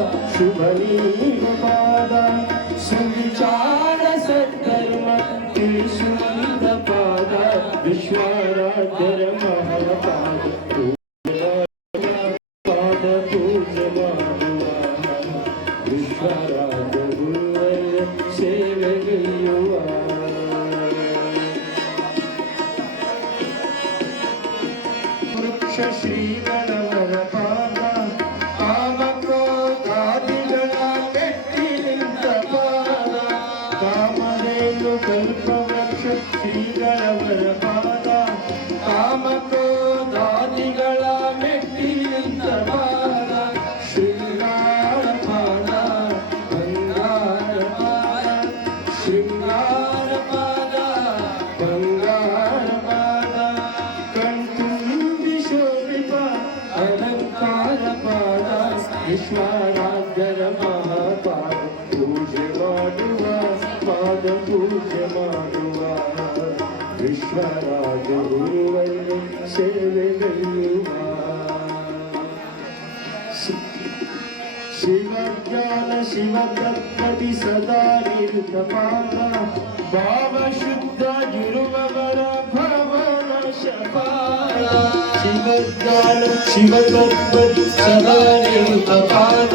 शुभ शुभली पादा सुविचार सत्कर्म त्रिशूल पादा विश्वाराध्य महापाद पाद पूज विश्वाराध गुरुवर सेवगियुवा वृक्ष श्रीगणा ಕಾಮರೇನು ಕಲ್ಪ ವೃಕ್ಷ ಶ್ರೀಗಳವರ ಪಾದ ಕಾಮಕ್ರೋಧಾದಿಗಳ ಮೆಟ್ಟಿ ನಿಂತ ಪಾದ ಶೃಂಗಾರ ಪಾದ ಬಂಗಾರ ಪಾದ ಶೃಂಗಾರ ಪಾದ ಬಂಗಾರ ಪಾದ ಕಣ್ತುಂಬಿ ಶೋಭಿತ ಅಲಂಕಾರ ಪಾದ ವಿಶ್ವರಾಜರ ಮಹಾಪಾದ ಪೂಜೆ ಮಾಡುವ പാദപൂജ്യമാകുവാൻ വിശ്വരാജ ഗുരുവനെ സേവ ശിവജ്ഞാന ശിവതത്പതി സദാ നിരുതപാത ഭാവശുദ്ധ ഗുരുവര ഭവന ശപാല ശിവജ്ഞാന ശിവതത്പതി സദാ നിരുതപാത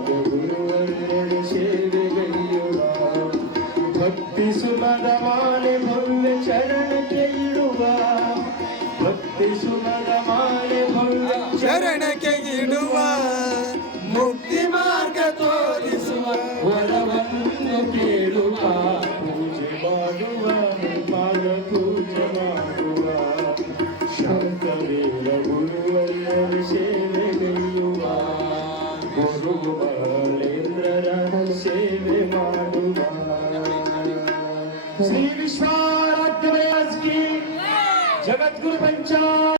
ಸುಮದ ಮಾಲೆ ಭವ್ಯ ಚರಣಕ್ಕೆ ಇಡುವ ಭಕ್ತಿ ಸುಮದ ಮಾಲೆ ಭವ್ಯ ಶರಣಕ್ಕೆ ಇಡುವ ಮುಕ್ತಿ ಮಾರ್ಗ ತೋರಿಸುವ ವರವನ್ನು ಕೇಳುವ ಪೂಜೆ ಮಾಡುವ ಪಾದ ಪೂಜೆ ಮಾಡುವ ಶಂಕರೇರ ಗುರುವಲ್ಲರ ಸೇವೆಗೈಯುವ ಗುರು ಬಾಲೇಂದ್ರರ ಸೇವೆ ಮಾಡುವ श्री विश्वाराध्य की जगत गुरु पंचायत